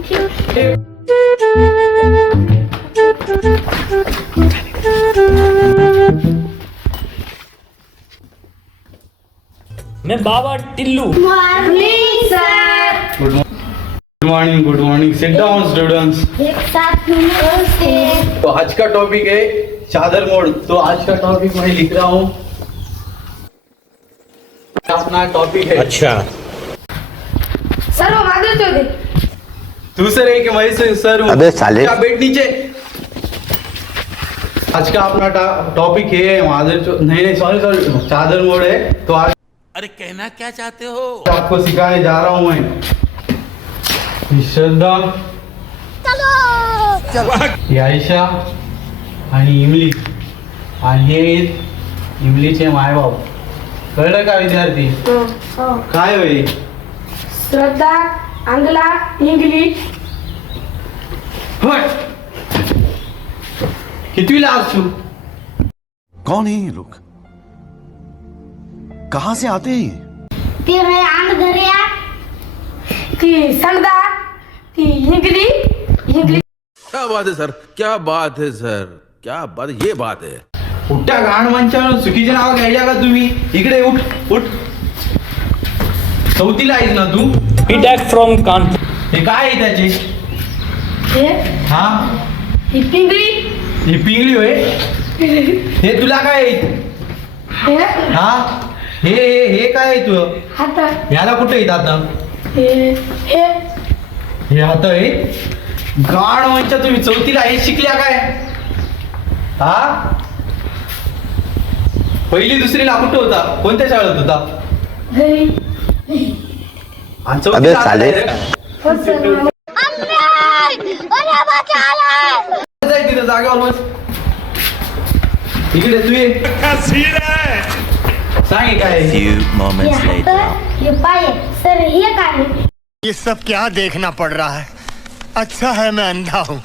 मैं बाबा Tillu. Morning sir. Good morning sit down students. एक साथ नमस्ते। तो आज का टॉपिक है चादर मोड़। तो आज का टॉपिक मैं लिख रहा हूँ, अपना टॉपिक है। अच्छा सर वो मादर चौधरी। तू सर है कि मैं सर हूँ? अबे साले। क्या बैठ नीचे। आज का अपना टॉपिक है नहीं सॉरी चादर मोड़ है। तो आज अरे कहना क्या चाहते हो? आपको सिखाने जा रहा हूँ मैं। श्रद्धा, आयशा आणि इमली आणि हे इमलीचे मायबाप. कळलं का विद्यार्थी? काय होय? श्रद्धा, अंगला, इंग्लिश. कितवीला आज तू? कौन है ये लोग? कहां से आते हैं ये? ती मेरे आंग धरिया. ती श्रद्धा, ती इंग्लिश. क्या बात है सर, क्या बात है सर, क्या बात है, ये बात है. उठ्या घाण माणसानं चुकीचे नाव घ्यायला का तुम्ही? इकडे उठ. चौथीला आहेस ना तू? BTech from Kanpur. हे काय आहे त्याचे? हे हा ही पिंगळी. ही पिंगळी होय. हे तुला काय आहे? हे हा हे काय आहे तू? हात. याला कुठे येत आता? हे हात आहे. गाण म्हणजे तुम्ही चौथीला हे शिकल्या काय? हा पहिली दुसरीला कुठं होता? कोणत्या शाळेत होता? घरी. आणि चौथीला साले. आता direct जाय तिथं जागेवर बस. इकडे तू ये. सांग हे काय आहे? Few moments later. हे पाय सर हे काय? ये सब क्या देखना पड़ रहा है? अच्छा है मैं अंधा हूँ.